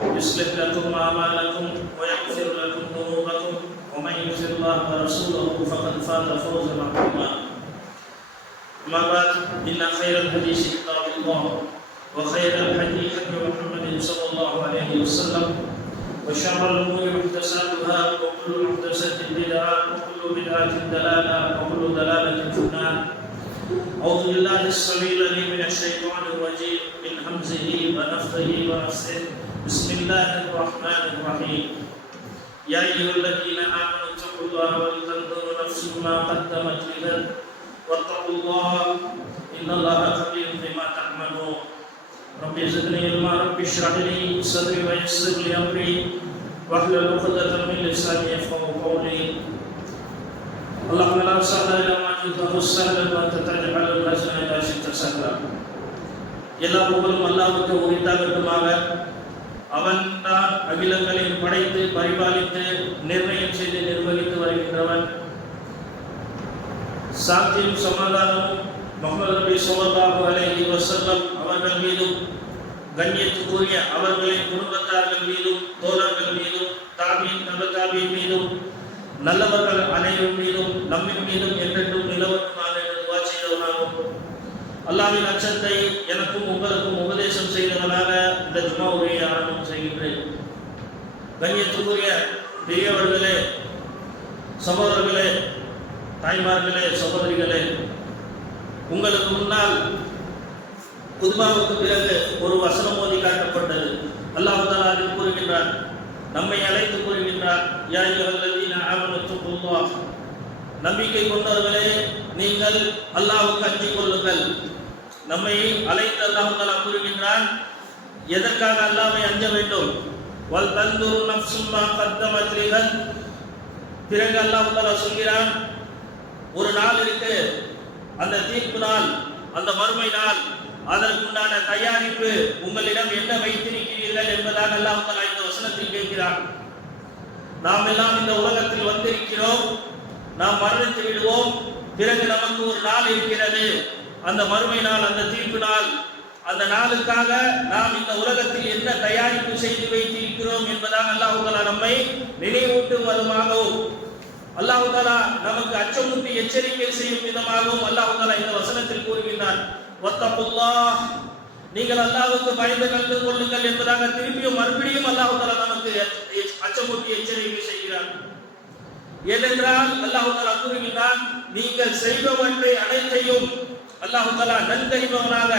يصلح لكم أعمالكم ويغفر لكم ذنوبكم ومن يطع الله ورسوله فقد فاز فوزا عظيما. أما بعد إن خير الحديث كتاب الله وخير الحديث حديث محمد صلى الله عليه وسلم. وشر الأمور محدثاتها وكل محدثة بدعة وكل بدعة دلالة وكل دلالة في النار. أعوذ بالله السميع العليم من الشيطان الرجيم من همزه ونفخه ونفسه بسم الله الرحمن الرحيم يا أيها الذين آمنوا اتقوا الله ولتنظر نفس ما قدمت لغد واتقوا الله إن الله خبير بما تعملون رب زدني علما رب اشرح لي صدري ويسر لي أمري واحلل عقدة من لساني يفقهوا قولي اللهم لا سهل إلا ما جئته سهلا وأنت تجعل الحزن إذا شئت سهلا எல்லா புகழும் அல்லாவுக்கு உரித்தாகட்டுமாக அவன் தான் அகிலங்களையும் படைத்து பரிபாலித்து நிர்ணயம் செய்து நிர்வகித்து வருகின்றவன். சாத்தியும் சமாதானமும் முகமது நபி ஸல்லல்லாஹு அலைஹி வசல்லம் அவர்கள் மீதும் கண்ணியத்துக்குரிய அவர்களின் குடும்பத்தார்கள் மீதும் தோழர்கள் மீதும் தாபியின் நப தாபியின் மீதும் நல்லவர்கள் அனைவரும் மீதும் நம்மின் மீதும் என்றென்றும் நிலவரும் அல்லாவின் அச்சத்தை எனக்கும் உங்களுக்கும் உபதேசம் செய்தவனாக இந்த ஜுமா உரையை ஆரம்பம் செய்கின்றேன். கண்ணியத்துக்குரிய பெரியவர்களே சகோதரர்களே தாய்மார்களே சகோதரிகளே உங்களுக்கு முன்னால் குதுமாவுக்கு பிறகு ஒரு வசனம் மோதி காட்டப்பட்டது. அல்லாஹ் தாலாவில் கூறுகின்றார் நம்மை அழைத்து கூறுகின்றார் நம்பிக்கை கொண்டவர்களே நீங்கள் அல்லாஹ்வுக்கு அஞ்சிக் கொள்ளுங்கள். நம்மை அழைத்து அல்லாஹ் கூறுகின்றான் எதற்காக அல்லாமை அஞ்ச வேண்டும்? வல் தந்துரு நஃப்சும் கத்தம் கத்தமத் பிறகு அல்லாஹ் சொல்கிறான் ஒரு நாள் இருக்கு அந்த தீர்ப்பு நாள் அந்த மறுமை நாள் அதற்குண்டான தயாரிப்பு உங்களிடம் என்ன வைத்திருக்கிறீர்கள் என்பதாக அல்லாஹ் இந்த வசனத்தில் கேட்கிறான். நாம் எல்லாம் இந்த உலகத்தில் வந்திருக்கிறோம் நாம் மரணித்து விடுவோம் பிறகு நமக்கு ஒரு நாள் இருக்கிறது. அந்த மறுமை நாள் அந்த தீர்ப்பு நாள். அந்த நாளுக்காக நாம் இந்த உலகத்தில் என்ன தயாரிப்பு செய்து வைத்திருக்கிறோம் என்பதாக அல்லாஹுதலா நம்மை நினைவூட்டு வருமாகவும் அல்லாஹுதலா நமக்கு அச்சமூட்டி எச்சரிக்கை செய்யும் விதமாகவும் அல்லாஹுதலா இந்த வசனத்தில் கூறுகின்றான். நீங்கள் அல்லாஹ்வுக்கு பயந்து கண்டு கொள்ளுங்கள் என்பதாக திருப்பியும் மறுபடியும் அல்லாஹுதலா நமக்கு அச்சமூட்டி எச்சரிக்கை செய்கிறான். ஏனென்றால் அல்லாஹுதலா கூறுகின்றான் நீங்கள் செய்பவற்றை அனைத்தையும் அல்லாஹுதலா நன்கறிபவனாக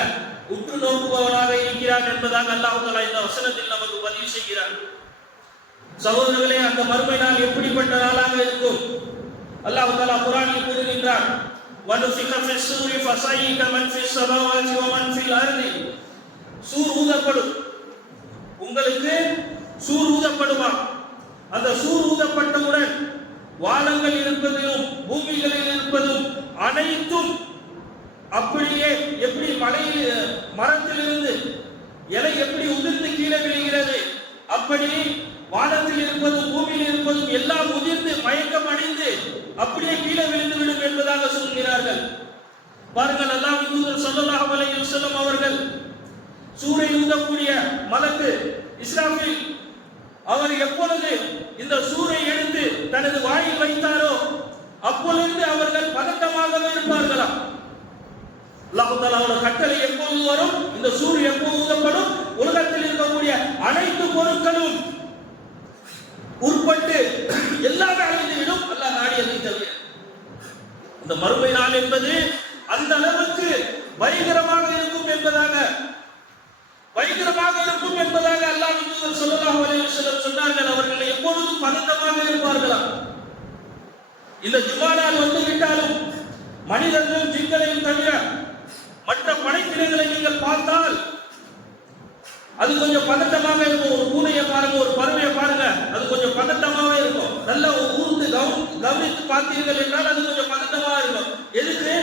உற்று நோக்குபவனாக இருக்கிறான் என்பதாக அல்லாஹுதலா இந்த வசனத்தில் நமக்கு பதிவு செய்கிறான். சகோதரர்களே அந்த மறுமை நாள் எப்படிப்பட்ட நாளாக இருக்கும்? அல்லாஹுதலா குரானில் கூறுகின்றான் வனுஃபிக ஃபி ஸூரி ஃபஸைக மன் ஃபி ஸமாவாதி வ மன் ஃபில் அர்தி சூர் ஊதப்படும். உங்களுக்கு சூர் ஊதப்படுமா? அந்த சூர் ஊதப்பட்டவுடன் வானங்கள் இருப்பதும் பூமிகளில் இருப்பதும் அனைத்தும் அப்படியே எப்படி மலையில் மரத்திலிருந்து இலை எப்படி உதிர்ந்து கீழே விழுகிறது? அப்படி வானத்தில் இருப்பதும் பூமியில் இருப்பதும் எல்லாம் உதிர்ந்து மயக்கம் அடைந்து அப்படியே கீழே விழுந்து விடும் என்பதாக சொல்கிறார்கள். பாருங்கள் அல்லாஹ் தூதர் சொல்லலாக வலையில் சொல்லும் அவர்கள் சூரை ஊதக்கூடிய மலக்கு இஸ்லாமில் அவர் எப்பொழுது இந்த சூரை எடுத்து தனது வாயில் வைத்தாரோ அப்பொழுது அவர்கள் பதட்டமாகவே இருப்பார்களாம். அல்லாஹுத்தாலாவோட கட்டளை எப்போது வரும். இந்த சூரியன் எப்போது ஊதப்படும். உலகத்தில் இருக்கக்கூடிய அனைத்து பொருட்களும் உட்பட்டு எல்லாமே அழிந்து விடும் அல்லாஹ் நாடியதை தவிர இந்த மறுமை நாள் என்பது அந்த அளவுக்கு பயங்கரமாக இருக்கும் என்பதாக பயங்கரமாக இருக்கும் என்பதாக அல்லாஹ் சொல்லலாம் ஸல்லல்லாஹு அலைஹி சொன்னார்கள். அவர்கள் எப்பொழுதும் பதட்டமாக இருப்பார்களாம் இந்த ஜுமா நாள் வந்து விட்டாலும் மனிதர்கள் ஜிங்களையும் தவிர மற்ற படைப்பினங்களை நீங்கள் பார்த்தால் அது கொஞ்சம் பதட்டமாக இருக்கும். ஒரு பூனையை பாருங்க ஒரு பறவையை பாருங்க அது கொஞ்சம் பதட்டமாவே இருக்கும். நல்ல ஊர்ந்து கவனித்து பார்த்தீர்கள் என்றால் அது கொஞ்சம் பதட்டமாக இருக்கும். எதுக்கு?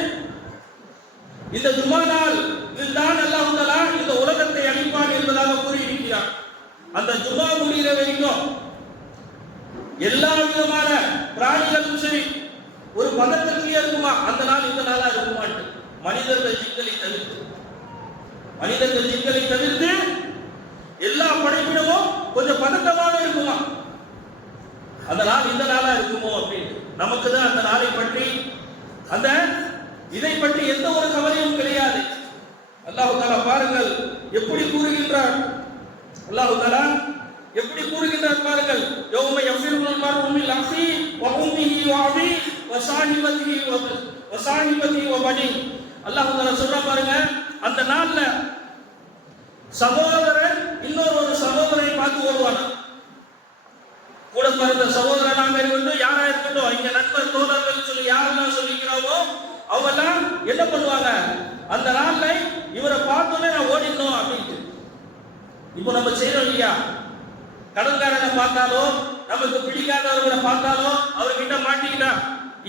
இந்த ஜுமா நாள் இதுதான் அல்லாஹ் உண்டலா இந்த உலகத்தை அழிப்பான் என்பதாக கூறியிருக்கிறார் அந்த ஜுமா முடிகிற வரைக்கும் எல்லா விதமான பிராணிகளும் சரி ஒரு பதட்டத்திலே இருக்குமா? அந்த நாள் இந்த நாளா இருக்குமாட்டு. மனிதர்கள் சிக்கலை தவிர்த்து மனிதர்கள் சிக்கலை தவிர்த்து எல்லா படைப்பிடமும் கொஞ்சம் பதட்டமாக இருக்குமா? அந்த நாள் இந்த நாளா இருக்குமோ அப்படின்னு. நமக்கு தான் அந்த நாளை பற்றி அந்த இதை பற்றி எந்த ஒரு கவலையும் கிடையாது. அல்லாஹு தாலா பாருங்கள் எப்படி கூறுகின்றார்? அல்லாஹு தாலா எப்படி கூறுகின்றார் பாருங்கள் யௌம யஃபிருல் மர்உ மின் அஃபி வ உம்மிஹி வ அபி வ சாஹிபதிஹி வ சாஹிபதிஹி வ பனி அல்லாஹ் சொல்ற பாருங்க. அந்த நாள்ல சகோதரன் இன்னொரு ஒரு சகோதரனை பார்த்து ஓடுவானா? கூட பிறந்த சகோதரனாக இருக்கட்டும் யாரா இருக்கட்டும் இங்க நண்பர் தோழர்கள் சொல்லி யாரெல்லாம் சொல்லிக்கிறாவோ அவெல்லாம் என்ன பண்ணுவாங்க? அந்த நாள்ல இவரை பார்த்தோன்னே நான் ஓடிடணும் அப்படின்ட்டு. இப்போ நம்ம செய்யறோம் இல்லையா? கடன்காரனை பார்த்தாலோ நமக்கு பிடிக்காதவர்களை பார்த்தாலோ அவர்கிட்ட மாட்டிக்கிட்டா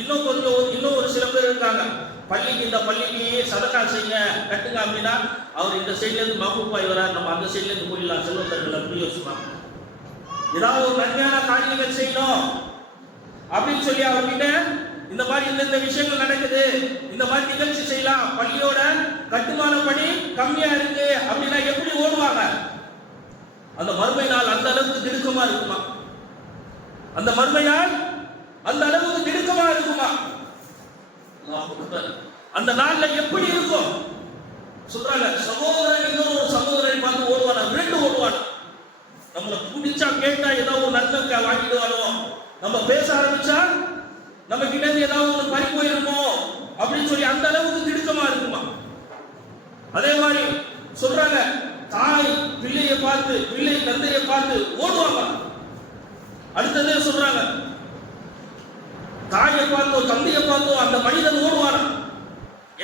இன்னும் கொஞ்சம் இன்னும் ஒரு சில பேர் இருக்காங்க. பள்ளிக்கு இந்த பள்ளிக்கு சதக்கா செய்யுங்க கட்டுங்க அப்படின்னா அவர் இந்த சைட்லேருந்து மகூப்பாய் வரார் நம்ம அந்த சைட்லேருந்து போயிடலாம். செல்வந்தர்கள் அப்படி யோசிப்பாங்க. ஏதாவது ஒரு நன்மையான காரியங்கள் செய்யணும் அப்படின்னு சொல்லி அவர்கிட்ட இந்த மாதிரி இந்தந்த விஷயங்கள் நடக்குது இந்த மாதிரி நிகழ்ச்சி செய்யலாம். பள்ளியோட கட்டுமான பணி கம்மியா இருக்கு அப்படின்னா எப்படி ஓடுவாங்க? அந்த மறுமை நாள் அந்த அளவுக்கு திடுக்கமா இருக்குமா? அந்த மறுமை நாள் அந்த அளவுக்கு திடுக்கமா இருக்குமா? அந்த நாள்ல எப்படி இருக்கும்? சொல்றாங்க சகோதரன் இன்னொரு ஒரு சகோதரனை பார்த்து ஓடுவானா? விரண்டு ஓடுவானா? நம்மள பிடிச்சா கேட்டா ஏதோ ஒரு நன்மை வாங்கிடுவானோ நம்ம பேச ஆரம்பிச்சா நம்ம கிட்ட இருந்து ஏதாவது ஒன்று பறி போயிருமோ? அப்படின்னு சொல்லி அந்த அளவுக்கு திடுக்கமா இருக்குமா? அதே மாதிரி சொல்றாங்க தாய் பிள்ளையை பார்த்து பிள்ளை தந்தையை பார்த்து ஓடுவாங்க அடுத்ததே சொல்றாங்க தாயை பார்த்தோ தந்தையை பார்த்தோ அந்த மனிதன் ஓடுவாராம்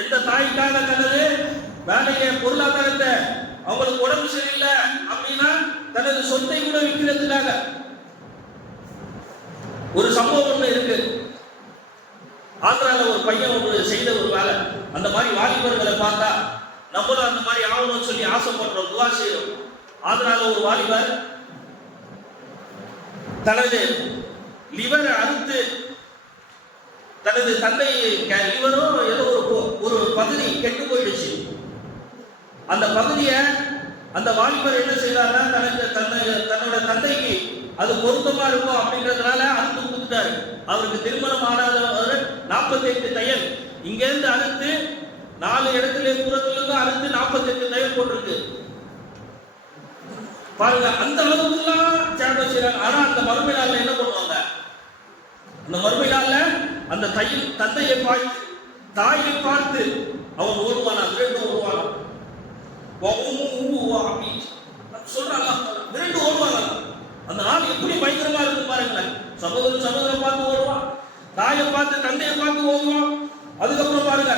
எந்த தாய்க்காக தனது வேலையை பொருளாதாரத்தை அவங்களுக்கு உடம்பு சரியில்லை அப்படின்னா தனது சொத்தை கூட விற்கிறதுக்காக. ஒரு சம்பவம் ஒண்ணு இருக்கு. ஆந்திரால ஒரு பையன் ஒன்று செய்த ஒரு வேலை. அந்த மாதிரி வாலிபர்களை பார்த்தா நம்மளும் அந்த மாதிரி ஆகணும்னு சொல்லி ஆசைப்படுறோம் துவா செய்யறோம் ஆந்திரால ஒரு வாலிபர் தனது லிவரை அறுத்து தனது தந்தை இவரோ ஏதோ ஒரு ஒரு பகுதி கெட்டு போயிடுச்சு. அந்த பகுதியை அந்த வாலிபர் என்ன செய்தார்னா தனது தன்னை தன்னோட தந்தைக்கு அது பொருத்தமா இருக்கும் அப்படின்றதுனால அறுத்து கொடுத்துட்டாரு. அவருக்கு திருமணம் ஆனாதவர் நாற்பத்தி எட்டு தையல். இங்க இருந்து அறுத்து நாலு இடத்துல தூரத்துல இருந்து அறுத்து நாற்பத்தி எட்டு தையல் போட்டிருக்கு. பாருங்க அந்த அளவுக்குலாம் தியாகம் செய்றாங்க ஆனா அந்த மறுமை நாள்ல என்ன பண்ணுவாங்க அந்த மறுமை நாள்ல அந்த தையில் தந்தையை பார்த்து தாயை பார்த்து அவன் ஓடுவானா விரண்டு ஓடுவானா சொல்றாங்க விரண்டு ஓடுவாங்க. அந்த ஆள் எப்படி பயங்கரமா இருக்கும் பாருங்களேன். சகோதரன் சகோதரன் பார்த்து ஓடுவான் தாயை பார்த்து தந்தையை பார்த்து ஓடுவான். அதுக்கப்புறம் பாருங்க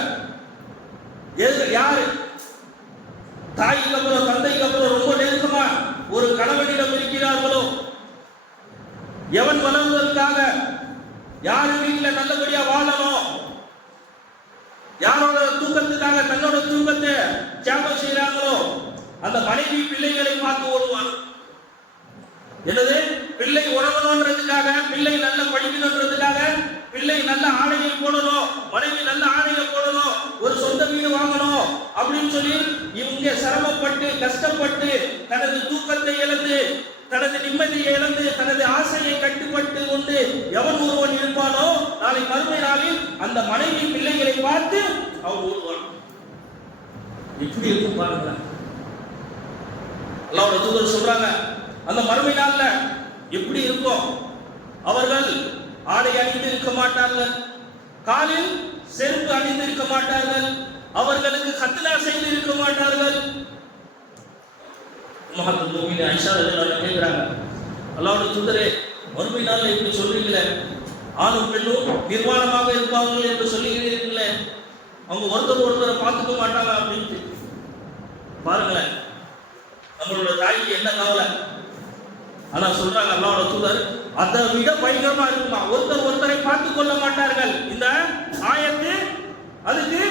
எது யாரு? தாய்க்கு அப்புறம் தந்தைக்கு அப்புறம் ரொம்ப நெருக்கமா ஒரு கணவனிடம் இருக்கிறார்களோ? எவன் வளர்வதற்காக யார் வீட்டில் நல்லபடியா வாழணும். யாரோட தூக்கத்துக்காக தன்னோட தூக்கத்தை தியாகம் செய்யறாங்களோ அந்த மனைவி பிள்ளைகளை பார்த்து ஓடுவான் என்னது? பிள்ளை உறங்கணுன்றதுக்காக பிள்ளை நல்ல படிக்கணுன்றதுக்காக பிள்ளை நல்ல ஆடையை போடணும் மனைவி நல்ல ஆடையை போடணும் ஒரு சொந்த வீடு வாங்கணும் அப்படின்னு சொல்லி இவங்க சிரமப்பட்டு கஷ்டப்பட்டு தனது தூக்கத்தை இழந்து தனது நிம்மதியை இழந்து தனது ஆசையை கட்டுப்பட்டு கொண்டு எவன் ஒருவன் இருப்பானோ நாளை மறுமை நாளில் அந்த மனைவி பிள்ளைகளை பார்த்து அவன் ஓடுவான். இப்படி இருக்கும் பாருங்க. அல்லாவோட தூதர் சொல்றாங்க அந்த மறுமை நாள்ல எப்படி இருக்கும்? அவர்கள் ஆடை அணிந்திருக்க மாட்டார்கள் காலில் செருப்பு அணிந்திருக்க மாட்டார்கள் அவர்களுக்கு கத்திலா செய்து இருக்க மாட்டார்கள் மகத்துவ மூமின் ஐஷா ரலியல்லாஹு கேட்கிறாங்க. அல்லாவோட சுந்தரே மறுமை நாள் இப்படி சொல்றீங்களே? ஆணும் பெண்ணும் நிர்வாணமாக இருப்பாங்க என்று சொல்லுகிறீர்களே. அவங்க ஒருத்தர் ஒருத்தரை பார்த்துக்க மாட்டாங்க அப்படின்ட்டு. பாருங்களேன் நம்மளோட தாய்க்கு என்ன கவலை? ஆனா சொல்றாங்க அல்லாவோட தூதர் அதை விட பயங்கரமா இருக்குமா? ஒருத்தர் ஒருத்தரை பார்த்து கொள்ள மாட்டார்கள். இந்த ஆயத்து அதுக்கு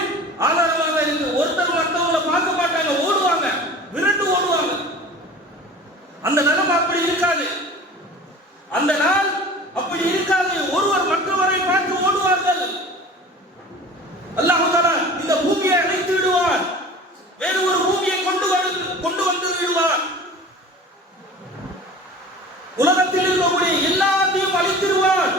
ஆதாரமாக இருக்கு. ஒருத்தர் மற்றவங்களை பார்க்க மாட்டாங்க ஓடுவாங்க. விரண்டு அந்த நிலைமை அப்படி இருக்காது. அந்த நாள் அப்படி இருக்காது. ஒருவர் மற்றவரை பார்த்து ஓடுவார்கள். அல்லாஹால இந்த பூமியை அழைத்து விடுவார். வேறு ஒரு பூமியை கொண்டு வந்து கொண்டு வந்து விடுவார். உலகத்தில் இருக்கக்கூடிய எல்லாத்தையும் அழித்திருவார்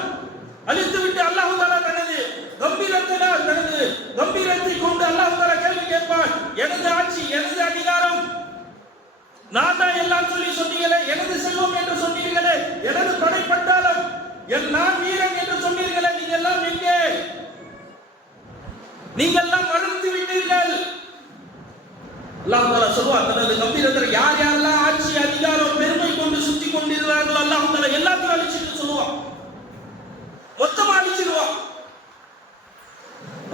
அழித்து விட்டு அல்லாஹ் தனது கம்பீரத்தினால் தனது கம்பீரத்தை கொண்டு அல்லாஹால கேள்வி கேட்பார். எனது ஆட்சி எனது அதிகாரம். நான் தான் எல்லாம் சொல்லி சொன்னீங்களே எனது செல்வம் என்று சொன்னீர்களே எனது படைப்பட்டாலும் என் நான் வீரன் என்று சொன்னீர்களே நீங்க எல்லாம் எங்கே? நீங்கள் எல்லாம் மறந்து விட்டீர்கள். அல்லாஹ் தஆலா சொல்லுவார் தனது கம்பீரத்தில் யார் யாரெல்லாம் ஆட்சி அதிகாரம் பெருமை கொண்டு சுத்தி கொண்டிருக்கிறார்களோ அல்லாஹ் தஆலா எல்லாத்தையும் அழிச்சிட்டு சொல்லுவான். மொத்தமா அழிச்சிருவான்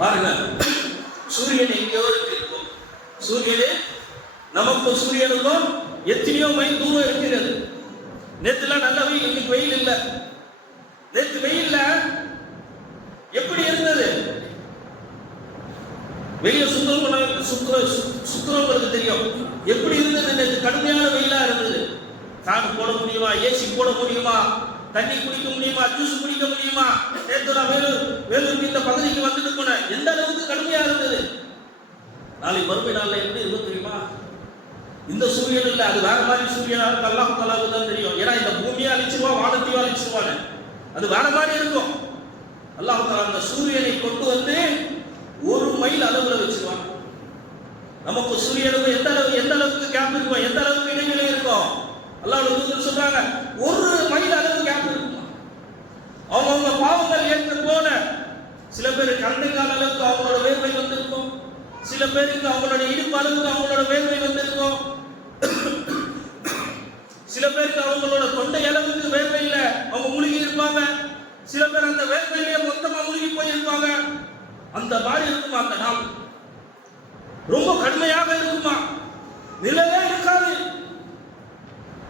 பாருங்க சூரியன் எங்கேயோ இருக்கு. சூரியனே நமக்கும் சூரியனுக்கும் எத்தனையோ மைல் தூரம் இருக்கிறது நேற்றுலாம் நல்ல வெயில் இன்னைக்கு வெயில் இல்லை. நேற்று வெயில்ல எப்படி இருந்தது? வெளிய சுத்தம் சுத்துற சுத்துறவங்களுக்கு தெரியும். எப்படி இருந்தது நேற்று கடுமையான வெயிலா இருந்தது. ஃபேன் போட முடியுமா? ஏசி போட முடியுமா? தண்ணி குடிக்க முடியுமா? ஜூஸ் குடிக்க முடியுமா? நேற்று நான் வேலூர் வேலூர் இந்த பகுதிக்கு வந்துட்டு போனேன். எந்த அளவுக்கு கடுமையா இருந்தது? நாளை மறுமை நாளில் எப்படி இருக்கும் தெரியுமா? இந்த சூரியன் இல்லை அது வேற மாதிரி சூரியனா இருக்கு அல்லாஹ் தலாவுக்கு தான் தெரியும். ஏன்னா இந்த பூமியை அழிச்சிருவான் வானத்தையும் அழிச்சிருவானு. அது வேற மாதிரி இருக்கும். அல்லாஹ் தலா அந்த சூரியனை கொண்டு வந்து ஒரு மைல் அளவுல வச்சிருவான். நமக்கு சூரியனுக்கு எந்த அளவு எந்த அளவுக்கு கேப் இருக்கும் எந்த அளவுக்கு இடைவெளி இருக்கும் அல்லாஹ் சொல்றாங்க ஒரு மைல் அளவு கேப் இருக்கும்? அவங்கவுங்க பாவங்கள் ஏற்ற போன சில பேர் கண்ணுக்கான அளவுக்கு அவங்களோட வேர்வை வந்திருக்கும். சில பேருக்கு அவங்களோட இடுப்பு அளவுக்கு அவங்களோட வேர்வை வந்திருக்கும். சில பேருக்கு அவங்களோட தொண்டை அளவுக்கு வேர்வை இல்ல அவங்க முழுகி இருப்பாங்க. சில பேர் அந்த வேர்வையிலேயே மொத்தமா முழுகி போயிருப்பாங்க. அந்த மாதிரி இருக்குமா அந்த நாள்? ரொம்ப கடுமையாக இருக்குமா? நிழலே இருக்காது.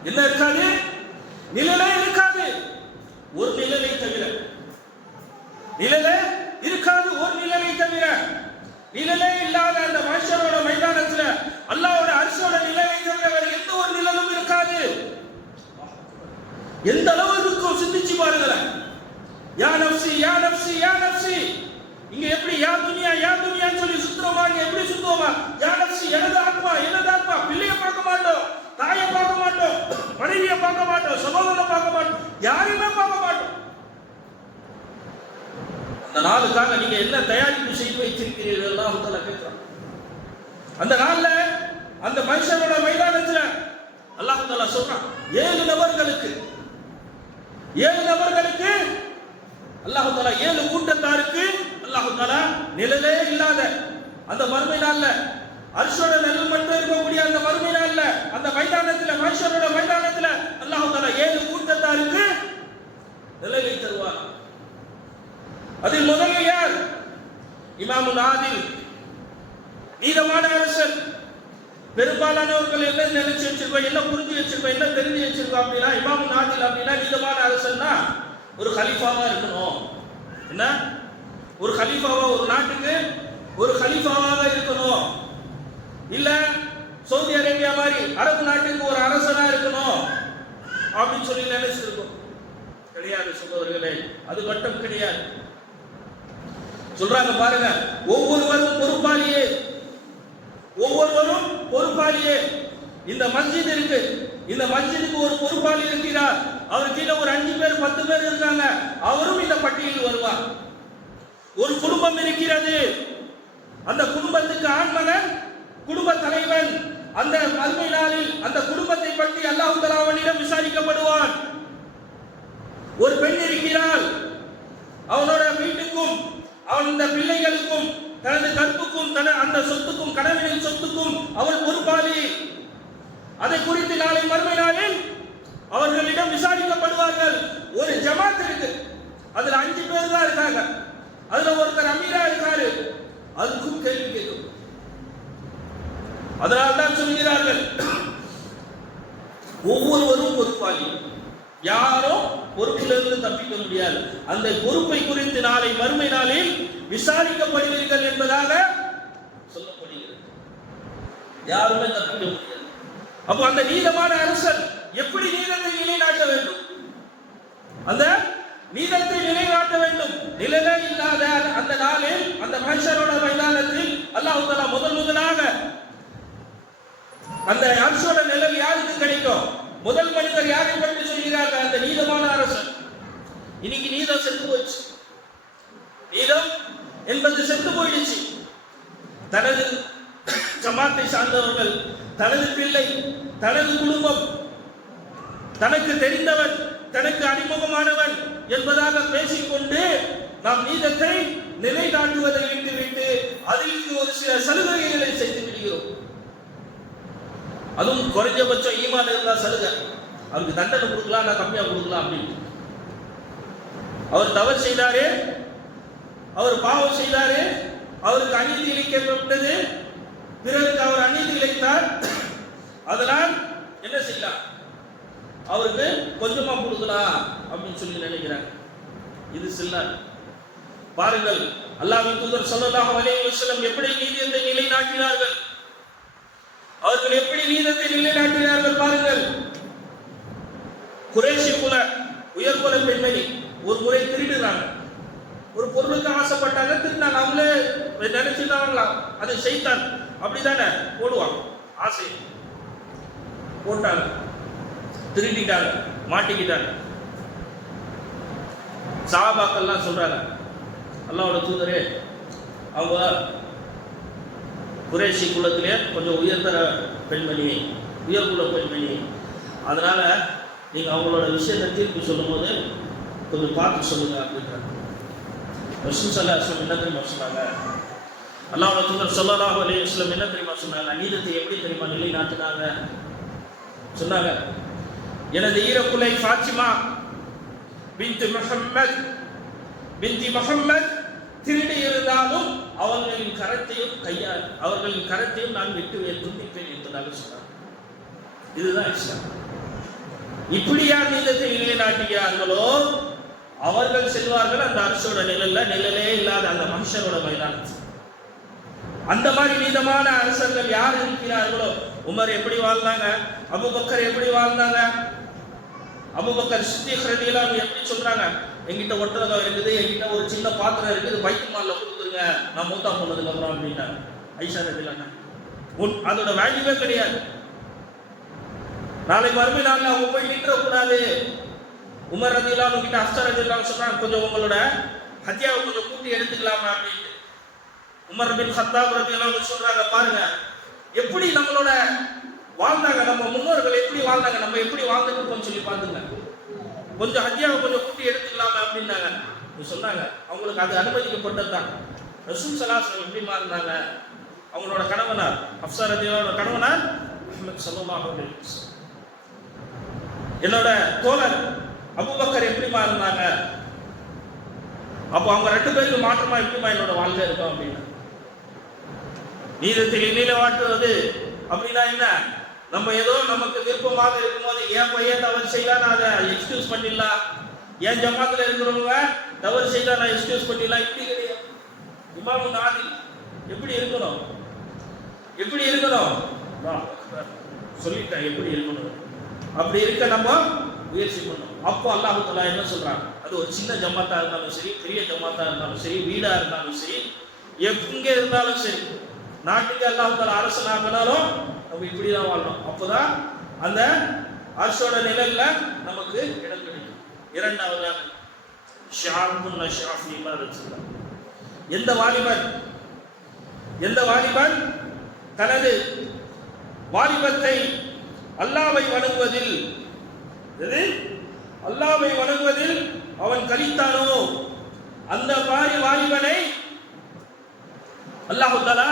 என்ன இருக்காது? நிழலே இருக்காது. ஒரு நிழலை தவிர. நிழலே இருக்காது ஒரு நிழலை தவிர. நிழலே இல்லாத அந்த மனுஷனோட மைதானத்துல அல்லாவோட அரிசோட நிழலை தவிர வேற எந்த ஒரு நிழலும் இருக்காது எந்த அளவு இருக்கும் சிந்திச்சு பாருங்களேன் யா நப்சி யா நப்சி யா நப்சி இங்க எப்படி யா துனியா யா துனியான்னு சொல்லி சுத்துறோமா இங்க எப்படி சுத்துவோமா யா நப்சி எனது ஆத்மா எனது ஆத்மா பிள்ளைய பார்க்க மாட்டோம் தாயை பார்க்க மாட்டோம் மனைவியை பார்க்க மாட்டோம் சகோதரனை பார்க்க மாட்டோம் யாரையுமே பார்க்க மாட்டோம் அந்த நாளுக்காக நீங்க என்ன தயாரிப்பு செய்து வைத்திருக்கிறீர்கள் எல்லாம் அல்லாஹ் கேட்கிறான் அந்த நாள்ல அந்த மனுஷனோட மைதானத்துல அல்லாஹ் தஆலா சொல்றான் ஏழு நபர்களுக்கு ஏழு நபர்களுக்கு அல்லாஹ் தஆலா ஏழு கூட்டத்தாருக்கு அல்லாஹ் தஆலா நிழலே இல்லாத அந்த மறுமை நாள்ல அரிசோட நெல் மட்டும் இருக்கக்கூடிய அந்த மறுமை நாள்ல அந்த மைதானத்துல மனுஷனோட மைதானத்துல அல்லாஹ் தஆலா ஏழு கூட்டத்தாருக்கு நிழலை தருவார் அதில் முதலில் யார்? இமாமு நாதில் நீதமான அரசன். பெரும்பாலானவர்கள் என்ன நினைச்சு வச்சிருக்கோம் என்ன புரிஞ்சு வச்சிருக்கோம் என்ன தெரிஞ்சு வச்சிருக்கோம் அப்படின்னா இமாமு நாதில் அப்படின்னா நீதமான அரசன்னா ஒரு கலீஃபாவா இருக்கணும். என்ன? ஒரு கலீஃபாவா ஒரு நாட்டுக்கு ஒரு ஹலிஃபாவாக இருக்கணும். இல்ல சவுதி அரேபியா மாதிரி அரபு நாட்டுக்கு ஒரு அரசனா இருக்கணும் அப்படின்னு சொல்லி நினைச்சிருக்கோம். கிடையாது சகோதரர்களே அது மட்டும் கிடையாது. சொல்றாங்க பாருங்க. ஒவ்வொருவரும் பொறுப்பாளியே. ஒவ்வொருவரும் பொறுப்பாளியே. இந்த மஸ்ஜித் இருக்கு. இந்த மஸ்ஜிதுக்கு ஒரு பொறுப்பாளி இருக்கிறார். அவர் கீழே ஒரு அஞ்சு பேர் பத்து பேர் இருக்காங்க. அவரும் இந்த பட்டியலில் வருவார். ஒரு குடும்பம் இருக்கிறது. அந்த குடும்பத்துக்கு ஆண்மகன் குடும்ப தலைவன். அந்த மறுமை நாளில் அந்த குடும்பத்தை பற்றி அல்லாஹ் தலாவனிடம் விசாரிக்கப்படுவான் ஒரு பெண் இருக்கிறார் அந்த பிள்ளைகளுக்கும் தனது கற்புக்கும் தன அந்த சொத்துக்கும் கணவனின் சொத்துக்கும் அவள் பொறுப்பாளி அதை குறித்து நாளை மறுமை நாளில் அவர்களிடம் விசாரிக்கப்படுவார்கள் ஒரு ஜமாத் இருக்கு அதுல அஞ்சு பேர் தான் இருக்காங்க அதுல ஒருத்தர் அமீரா இருக்காரு அதுக்கும் கேள்வி கேட்கும் அதனால் தான் சொல்கிறார்கள் ஒவ்வொருவரும் பொறுப்பாளி யாரும் பொறுப்பிலிருந்து தப்பிக்க முடியாது அந்த பொறுப்பை குறித்து நாளை மறுமை நாளில் விசாரிக்கப்படுவீர்கள் என்பதாக சொல்லப்படுகிறது யாருமே தப்பிக்க முடியாது அப்போ அந்த நீதமான அரசன் எப்படி நீதத்தை நிலைநாட்ட வேண்டும் அந்த நீதத்தை நிலைநாட்ட வேண்டும் நிழலே இல்லாத அந்த நாளில் மைதானத்தில் அல்லாஹ் தஆலா முதல் முதலாக அந்த அரசோட நிலம் யாருக்கு கிடைக்கும்? முதல் மனிதர் யாரை பற்றி சொல்கிறாங்க அந்த நீதமான அரசன் இன்னைக்கு நீதம் செத்து போச்சு. நீதம் என்பது செத்து போயிடுச்சு. தனது ஜமாத்தை சார்ந்தவர்கள் தனது பிள்ளை தனது குடும்பம் தனக்கு தெரிந்தவன் தனக்கு அறிமுகமானவன் என்பதாக பேசிக்கொண்டு நாம் நீதத்தை நிலைநாட்டுவதை விட்டுவிட்டு அதில் ஒரு சில சலுகைகளை செய்து விடுகிறோம். அதுவும் குறைஞ்சபட்சம் ஈமான் இருந்தா சலுகை. அவருக்கு தண்டனை கொடுக்கலாம் நான் கம்மியா கொடுக்கலாம் அப்படின்னு. அவர் தவறு செய்தாரு அவர் பாவம் செய்தாரு அவருக்கு அநீதி இழைக்கப்பட்டது பிறருக்கு அவர் அநீதி இழைத்தார். அதனால் என்ன செய்யலாம்? அவருக்கு கொஞ்சமா கொடுக்கலாம் அப்படின்னு சொல்லி நினைக்கிறாங்க. இது சில்லார் பாருங்கள் அல்லாவின் தூதர் ஸல்லல்லாஹு எப்படி நீதி எப்படி நீதியத்தை நிலைநாட்டினார்கள்? அவர்கள் எப்படி நீதத்தை நிலைநாட்டினார்கள் பாருங்கள். குறைஷி குல உயர்குல பெண்மணி ஒரு முறை திருடுறாங்க. ஒரு பொருளுக்கு ஆசைப்பட்டாங்க திருடினாங்க. அவங்களே நினைச்சிருந்தாங்களா? அது செய்தான் அப்படிதானே போடுவாங்க. ஆசை. போட்டாங்க. திருடிட்டாங்க. மாட்டிக்கிட்டாங்க. சாபாக்கள்லாம் சொல்றாங்க அல்லாவோட தூதரே அவங்க குரேஷி குலத்திலே கொஞ்சம் உயர்தர பெண்மணி உயர்குல பெண்மணி. அதனால் நீங்கள் அவங்களோட விஷயத்தை தீர்ப்பு சொல்லும்போது கொஞ்சம் பார்த்து சொல்லுங்க அப்படின்றாங்க. ரசூல் சல்லா அஸ்லம் என்ன தெரியுமா சொன்னாங்க? அல்லாவோட தூதர் ஸல்லல்லாஹு அலி இஸ்லம் என்ன தெரியுமா சொன்னாங்க? நீதத்தை எப்படி தெரியுமா நிலைநாட்டினாங்க? சொன்னாங்க எனது ஈரக்குலை ஃபாத்திமா பின்த் முஹம்மத் பின்தி முஹம்மத் திருடி இருந்தாலும் அவர்களின் கரத்தையும் கையா அவர்களின் கரத்தையும் நான் வெட்டுவேன் துண்டிப்பேன் என்பதாக சொன்னார் இதுதான் இஸ்லாம். இப்படியா நிலத்தை நீதத்தை நிலைநாட்டுகிறார்களோ அவர்கள் செல்வார்கள் அந்த அரசோட நிழல்ல நிழலே இல்லாத அந்த மனுஷனோட மைதானத்தில் அந்த மாதிரி நீதமான அரசர்கள் யார் இருக்கிறார்களோ உமர் எப்படி வாழ்ந்தாங்க அபுபக்கர் எப்படி வாழ்ந்தாங்க அபுபக்கர் சித்தி ஹரதியெல்லாம் எப்படி சொல்றாங்க எங்கிட்ட ஒட்டகம் இருக்குது என்கிட்ட ஒரு சின்ன பாத்திரம் இருக்குது பைக்கு மால்ல கொடுத்துருங்க நான் மூத்தா போனதுக்கு அப்புறம் அப்படின்னாங்க ஐஷா ரலியல்லாஹு உன் அதோட வேல்யூவே கிடையாது. நாளை மறுமை நாங்கள் அவங்க போய் நிற்க உமர் ரதியல்லாஹு உங்ககிட்ட அஸ்தர் ரதியல்லாஹு சொன்னாங்க கொஞ்சம் உங்களோட ஹத்தியாவை கொஞ்சம் கூட்டி எடுத்துக்கலாமா அப்படின்ட்டு. உமர் பின் ஹத்தாப் ரதியல்லாஹு சொல்றாங்க பாருங்க. எப்படி நம்மளோட வாழ்ந்தாங்க நம்ம முன்னோர்கள் எப்படி வாழ்ந்தாங்க நம்ம எப்படி வாழ்ந்துட்டு சொல்லி பார்த்துங்க. கொஞ்சம் ஹத்தியாவை கொஞ்சம் கூட்டி எடுத்துக்கலாமே அப்படின்னாங்க. சொன்னாங்க. அவங்களுக்கு அது அனுமதிக்கப்பட்டது தான் ரசூல் சலாசம் எப்படி மாறினாங்க? அவங்களோட கணவனார் அப்சார் ரதியோட கணவனார் அஹமத் சல்லாஹ் என்னோட தோழர் அபுபக்கர் எப்படி மாறினாங்க? அப்போ அவங்க ரெண்டு பேருக்கு மாற்றமா எப்படிமா என்னோட வாழ்க்கை இருக்கும் அப்படின்னு? நீதத்தில் நிலைவாட்டுவது அப்படின்னா என்ன? நம்ம ஏதோ நமக்கு விருப்பமாக இருக்கும்போது என் பையன் தவறு செய்யலாம் நான் அதை எக்ஸ்கியூஸ் பண்ணிடலாம் என் ஜமாத்துல இருக்கிறவங்க தவறு செய்யலாம் நான் எக்ஸ்கியூஸ் பண்ணிடலாம் இப்படி கிடையாது. இமாமு நாதி எப்படி இருக்கணும்? எப்படி இருக்கணும்? சொல்லிட்டேன் எப்படி இருக்கணும்? அப்படி இருக்க நம்ம முயற்சி பண்ணணும். அப்போ அல்லாஹு என்ன சொல்றாங்க அது ஒரு சின்ன ஜமாத்தா இருந்தாலும் சரி பெரிய ஜமாத்தா இருந்தாலும் சரி வீடா இருந்தாலும் சரி எங்க இருந்தாலும் சரி நாட்டுக்கு அல்லாஹு தஆலா அரசனாகனாலும் நம்ம இப்படி தான் வாழணும். அப்போதான் அந்த அரசோட நிழல்ல நமக்கு இடம் கிடைக்கும். இரண்டாவதாக ஷாபுன் நஷாஃபி இல்லாத எந்த வாலிபன் எந்த வாலிபன் தனது வாலிபத்தை அல்லாவை வணங்குவதில் எது? அல்லாவை வணங்குவதில் அவன் கழித்தானோ? அந்த மாதிரி வாலிபனை அல்லாஹு தாலா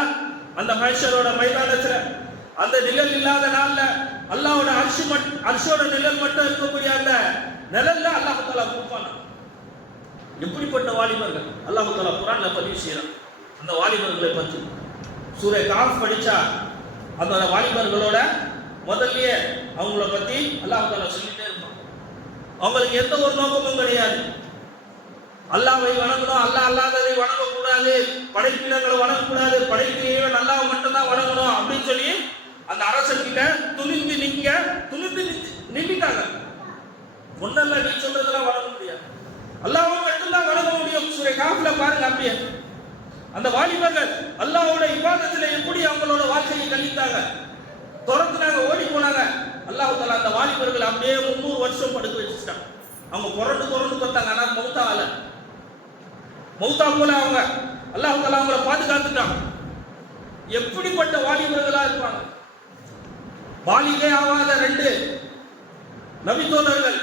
அந்த மனுஷரோட மைதானத்துல அந்த நிழல் இல்லாத நாள்ல அல்லாவோட அரிசி மட் அரிசியோட நிழல் மட்டும் இருக்கக்கூடிய அந்த நிழல்ல அல்லாஹு தாலா கொடுப்பாங்க எப்படிப்பட்ட வாலிபர்கள்? அல்லாஹு தாலா குரான்ல பதிவு செய்யறான். அந்த வாலிபர்களை பற்றி சூரிய காஃப் படிச்சா அந்த வாலிபர்களோட முதல்லயே அவங்கள பத்தி அல்லாஹ் தாலா சொல்லிட்டே இருப்பான். அவங்களுக்கு எந்த ஒரு நோக்கமும் கிடையாது. அல்லாவை வணங்கணும் அல்லாஹ் அல்லாததை வணங்கக்கூடாது. படைப்பினங்களை வணங்கக்கூடாது. படைப்பினங்களை நல்லா மட்டும்தான் வணங்கணும் அப்படின்னு சொல்லி அந்த அரசர்கிட்ட துணிந்து நிக்க துணிந்து நின்றுட்டாங்க. முன்னெல்லாம் நீ சொல்றதெல்லாம் வணங்க முடியாது. அல்லாவும் மட்டும்தான் வளர முடியும். சூரிய காஃபில பாருங்க அப்படியே. அந்த வாலிபர்கள் அல்லாவோட விவாதத்துல எப்படி அவங்களோட வாழ்க்கையை கழித்தாங்க துரத்துனாங்க ஓடி போனாங்க. அல்லாஹ் தாலா அந்த வாலிபர்கள் அப்படியே முந்நூறு வருஷம் படுக்க வச்சுட்டாங்க அவங்க புரண்டு புரண்டு பார்த்தாங்க ஆனால் மௌத்தா ஆல மௌத்தா போல அவங்க. அல்லாஹ் தாலா அவங்கள பாதுகாத்துட்டான். எப்படிப்பட்ட வாலிபர்களா இருப்பாங்க? வாலிபே ஆகாத ரெண்டு நபித்தோழர்கள்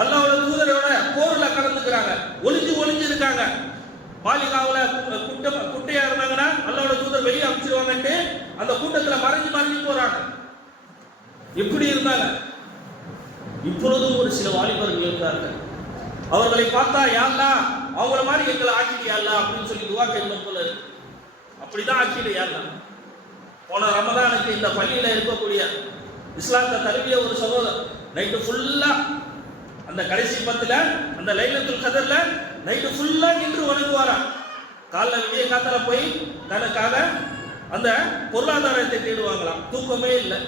அல்லாவோட தூதரோட போர்ல கலந்துக்கிறாங்க. ஒளிஞ்சு ஒளிஞ்சு இருக்காங்க. பாலிகாவில் குட்ட குட்டையா இருந்தாங்கன்னா அல்லாவோட தூதர் வெளியே அனுப்பிச்சிருவாங்கன்ட்டு அந்த கூட்டத்தில் மறைஞ்சு மறைஞ்சு போறாங்க. எப்படி இருந்தாங்க? இப்பொழுதும் ஒரு சில வாலிபர்கள் இருக்கிறார்கள். அவர்களை பார்த்தா யாருலா அவங்கள மாதிரி எங்களை ஆக்கிட்டியாள்லா அப்படின்னு சொல்லி துவா கேட்கும் போல அப்படிதான் ஆக்கிடு யாருலாம் போன ரமதானுக்கு இந்த பள்ளியில் இருக்கக்கூடிய இஸ்லாத்தை தழுவிய ஒரு சகோதரர் நைட்டு ஃபுல்லாக அந்த கடைசி பத்தில் அந்த லைலத்துல் கதரில் நைட்டு ஃபுல்லாக நின்று வணங்குவாராம் காலைல விடிய காத்தால போய் தனக்காக அந்த பொருளாதாரத்தை தேடுவாங்களாம். தூக்கமே இல்லை.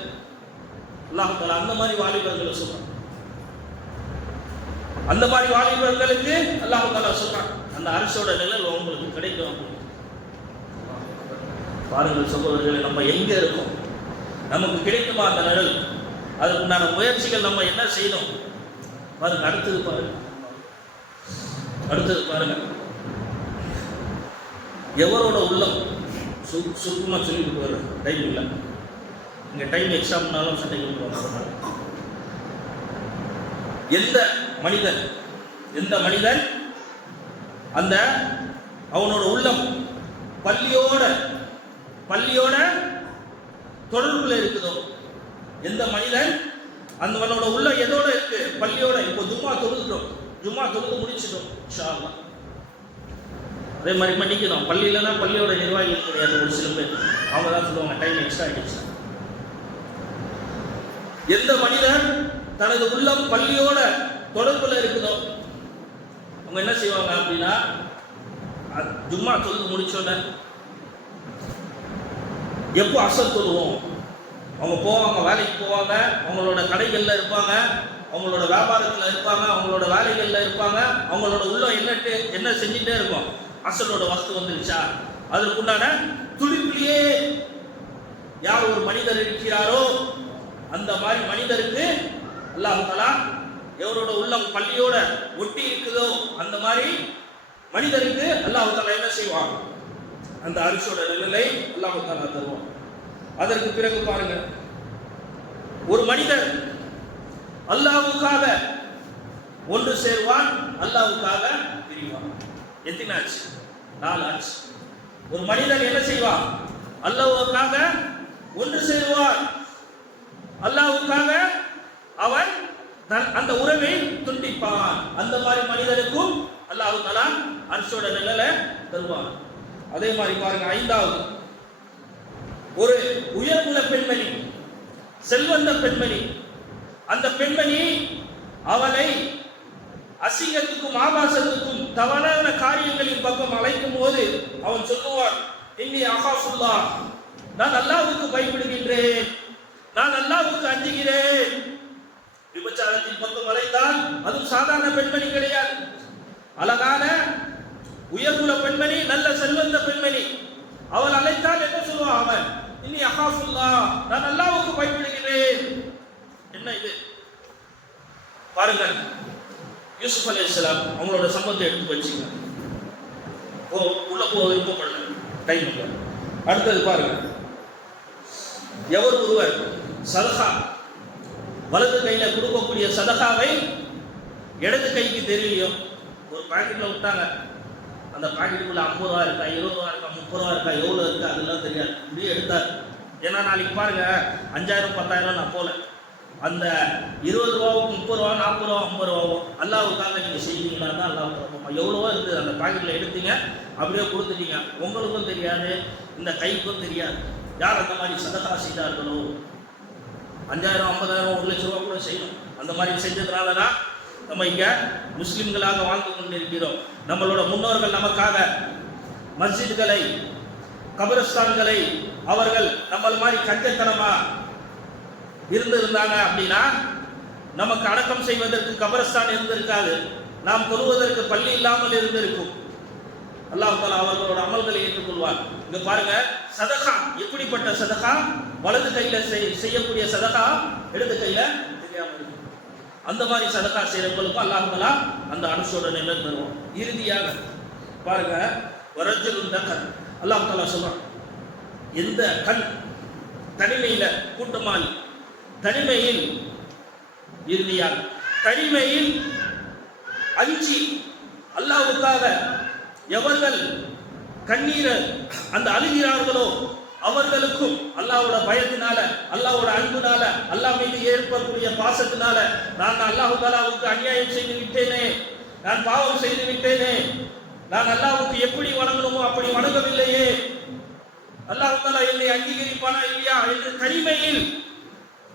அல்லாஹ் தஆலா அந்த மாதிரி வாலிபர்களை சொல்றான். அந்த மாதிரி வாலிபர்களுக்கு அல்லாஹ் தஆலா சொல்றான். அந்த அரசோட நிழல் உங்களுக்கு கிடைக்கும் அப்படின்னு. பாருங்கள் சகோதரர்களை நம்ம எங்க இருக்கோம்? நமக்கு கிடைக்குமா அந்த நிழல்? அதுக்குண்டான முயற்சிகள் நம்ம என்ன செய்யணும்? பாருங்க அடுத்தது பாருங்க. அடுத்தது பாருங்க. எவரோட உள்ளம்? சு சுருக்கமாக சொல்லிட்டு போயிடுறேன் டைம் இல்லை. இங்கே டைம் எக்ஸாம்னாலும் சண்டைக்கு போவாங்க எந்த மனிதன்? எந்த மனிதன்? அந்த அவனோட உள்ளம் பள்ளியோட பள்ளியோட தொடர்புல இருக்குதோ? எந்த மனிதன்? அந்தவனோட உள்ள எதோட இருக்கு? பள்ளியோட. இப்போ ஜும்மா தொழுதுட்டோம். ஜும்மா தொழுது முடிச்சிட்டோம் இன்ஷா அதே மாதிரி மன்னிக்கணும் பள்ளியிலனா பள்ளியோட நிர்வாகிகள் கிடையாது ஒரு சில பேர். அவங்க தான் சொல்லுவாங்க டைம் எக்ஸ்ட்ரா ஆகிடுச்சு எந்த மனிதன் தனது உள்ளம் பள்ளியோட தொடர்புல இருக்குதோ? அவங்க என்ன செய்வாங்க அப்படின்னா ஜும்மா தொழுது முடிச்சோட எப்போ அசல் சொல்லுவோம் அவங்க போவாங்க வேலைக்கு போவாங்க அவங்களோட கடைகளில் இருப்பாங்க அவங்களோட வியாபாரத்தில் இருப்பாங்க அவங்களோட வேலைகளில் இருப்பாங்க அவங்களோட உள்ளம் என்னட்டு என்ன செஞ்சுட்டே இருக்கும். அசலோட வஸ்து வந்துருச்சா? அதற்குண்டான துடிப்பிலேயே யார் ஒரு மனிதர் இருக்கிறாரோ அந்த மாதிரி மனிதருக்கு அல்லாஹ் எவரோட உள்ளம் பள்ளியோட ஒட்டி இருக்குதோ அந்த மாதிரி மனிதருக்கு அல்லாஹ் என்ன செய்வாங்க அந்த அரிசோட நிழலை அல்லாஹால தருவான். அதற்கு பிறகு பாருங்க ஒரு மனிதர் அல்லாவுக்காக ஒன்று சேர்வான் அல்லாவுக்காக பிரிவான். எத்தனை ஆச்சு நாலு ஆச்சு ஒரு மனிதன் என்ன செய்வான்? அல்லாவுக்காக ஒன்று சேருவான். அல்லாவுக்காக அவன் அந்த உறவை துண்டிப்பான். அந்த மாதிரி மனிதனுக்கும் அல்லாஹ் தஆலா அரிசோட நிழலை தருவான். அதே மாதிரி பாருங்க ஐந்தாவது. ஒரு உயர்குல பெண்மணி செல்வந்த பெண்மணி அந்த பெண்மணி அவளை அசிங்கத்துக்கும் ஆபாசத்துக்கும் தவறான காரியங்களின் பக்கம் அழைக்கும் போது அவன் சொல்லுவான் இன்னி அகாசுல்லா நான் அல்லாவுக்கு பயப்படுகின்றேன் நான் அல்லாவுக்கு அஞ்சுகிறேன். விபச்சாரத்தின் பக்கம் அழைத்தால் அதுவும் சாதாரண பெண்மணி கிடையாது. அழகான உயர்குல பெண்மணி நல்ல செல்வந்த பெண்மணி. அவள் அழைத்தால் என்ன சொல்லுவான் அவன்? இன்னி அகாஃபுல்லா நான் அல்லாஹ்வுக்கு பயப்படுகிறேன். என்ன இது? பாருங்கள் யூசுப் அலைஹிஸ்ஸலாம் அவங்களோட சம்பத்தை எடுத்து வச்சுங்க. ஓ உள்ள போக விருப்பப்படல டைம் இல்லை. அடுத்தது பாருங்க. எவர் ஒருவர் சதகா வலது கையில கொடுக்கக்கூடிய சதகாவை இடது கைக்கு தெரியலையோ? ஒரு பாக்கெட்ல விட்டாங்க. அந்த பாக்கெட்டுக்குள்ள ஐம்பது ரூபா இருக்கா இருபது ரூபா இருக்கா முப்பது ரூபா இருக்கா எவ்வளோ இருக்கா அதெல்லாம் தெரியாது. இப்படியே எடுத்தார். ஏன்னா நாளைக்கு பாருங்க அஞ்சாயிரம் பத்தாயிரம் நான் போல அந்த இருபது ரூபாவும் முப்பது ரூபா நாற்பது ரூபா ஐம்பது ரூபாவும் அல்லாவுக்காக நீங்கள் செய்வீங்கன்னா தான் அல்லாவுக்கு எவ்வளவோ இருக்குது அந்த பாக்கெட்டில் எடுத்தீங்க அப்படியே கொடுத்துட்டீங்க. உங்களுக்கும் தெரியாது இந்த கைக்கும் தெரியாது. யார் அந்த மாதிரி சதகா செய்தார்களோ அஞ்சாயிரம் ஐம்பதாயிரம் ஒரு லட்ச ரூபா கூட செய்யணும். அந்த மாதிரி செஞ்சதுனால தான் நம்ம இங்கே முஸ்லிம்களாக வாழ்ந்து கொண்டிருக்கிறோம். நம்மளோட முன்னோர்கள் நமக்காக மஸ்ஜித்களை கபரஸ்தான்களை அவர்கள் நம்மள மாதிரி கஞ்சத்தனமா இருந்திருந்தாங்க அப்படின்னா நமக்கு அடக்கம் செய்வதற்கு கபரஸ்தான் இருந்திருக்காது. நாம் கொள்வதற்கு பள்ளி இல்லாமல் இருந்திருக்கும். அல்லாஹ் தாலா அவர்களோட அமல்களை ஏற்றுக்கொள்வார் இங்க பாருங்க சதகா எப்படிப்பட்ட சதகா? வலது கையில செய்- செய்யக்கூடிய சதகா இடது கையில தெரியாமல் இருக்கும் அந்த மாதிரி சதக்கா செய்யறவங்களுக்கும் அல்லாஹ் அந்த அனுசோட நிலை தருவோம் இறுதியாக பாருங்க வரஜலுந்த கண். அல்லாஹ் தாலா சொல்றான் எந்த கண் தனிமையில கூட்டமால் தனிமையில் இறுதியாக தனிமையில் அஞ்சி அல்லாஹ்வுக்காக எவர்கள் கண்ணீரை அந்த அழுகிறார்களோ அவர்களுக்கும் அல்லாவோட பயத்தினால அல்லாவோட அன்புனால அல்லாஹ் மீது ஏற்படக்கூடிய பாசத்தினால நான் அல்லாஹ் தாலாவுக்கு அநியாயம் செய்து விட்டேனே. நான் பாவம் செய்து விட்டேனே. நான் அல்லாவுக்கு எப்படி வணங்கணுமோ அப்படி வணங்கவில்லையே. அல்லாஹ் தாலா என்னை அங்கீகரிப்பானா இல்லையா என்று தனிமையில்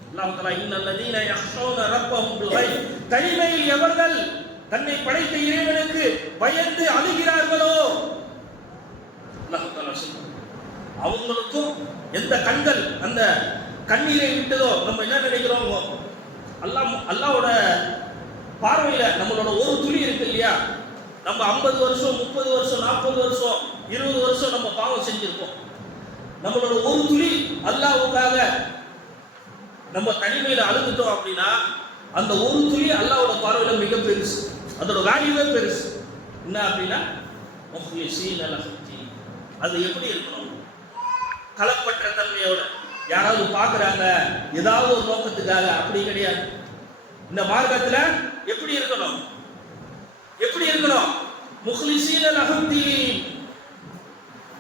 அல்லாஹு தாலா இன்னல்லதீன யஹ்ஷௌன ரப்பஹும் பில் தனிமையில் எவர்கள் தன்னை படைத்த இறைவனுக்கு பயந்து அழுகிறார்களோ? அல்லாஹு தாலா சொல்றான் அவங்களுக்கும் எந்த கண்கள் அந்த கண்ணீரை விட்டதோ நம்ம என்ன நினைக்கிறோம் அல்லாஹ் அல்லாவோட பார்வையில் நம்மளோட ஒரு துளி இருக்கு இல்லையா? நம்ம ஐம்பது வருஷம் முப்பது வருஷம் நாற்பது வருஷம் இருபது வருஷம் நம்ம பாவம் செஞ்சுருக்கோம். நம்மளோட ஒரு துளி அல்லாஹ்வுக்காக நம்ம தனிமையில் அழுதுட்டோம் அப்படின்னா அந்த ஒரு துளி அல்லாவோட பார்வையில் மிக பெருசு. அதோட வேல்யூவே பெருசு. என்ன அப்படின்னா அது எப்படி இருக்கணும்? கலப்பற்ற தன்மையோட. யாராவது பார்க்குறாங்க ஏதாவது ஒரு நோக்கத்துக்காக அப்படி கிடையாது. இந்த மார்க்கத்தில் எப்படி இருக்கணும்? எப்படி இருக்கணும்? முஹ்லிசீன லஹுத்தீன்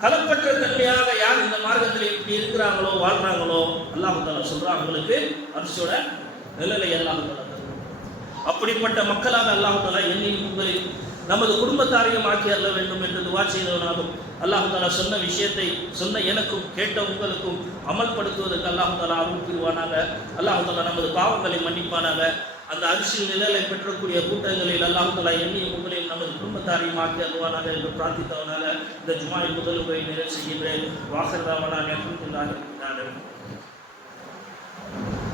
கலப்பற்ற தன்மையாக யார் இந்த மார்க்கத்தில் இப்படி இருக்கிறாங்களோ வாழ்றாங்களோ அல்லாஹ் தாலா சொல்றான் அவங்களுக்கு அரசோட நிழலை அல்லாஹ் அப்படிப்பட்ட மக்களாக அல்லாஹ் தாலா என்னையும் உங்களில் நமது குடும்பத்தாரையும் ஆக்கி அருள வேண்டும் என்று துவா செய்தவனாலும் அல்லாஹாலா சொன்ன விஷயத்தை சொன்ன எனக்கும் கேட்ட உங்களுக்கும் அமல்படுத்துவதற்கு அல்லாஹாலா அருள் புரிவானாங்க அல்லாஹாலா நமது பாவங்களை மன்னிப்பானாங்க அந்த அரிசியில் நிழலை பெற்றக்கூடிய கூட்டங்களில் அல்லாஹாலா எண்ணியும் உங்களையும் நமது குடும்பத்தாரையும் ஆக்கி அருள்வானாக என்று பிரார்த்தித்தவனால இந்த ஜுமாய் முதல் போய் நிறைவு செய்கின்றேன். வாசர்தாவனா நேற்று நான் Thank you.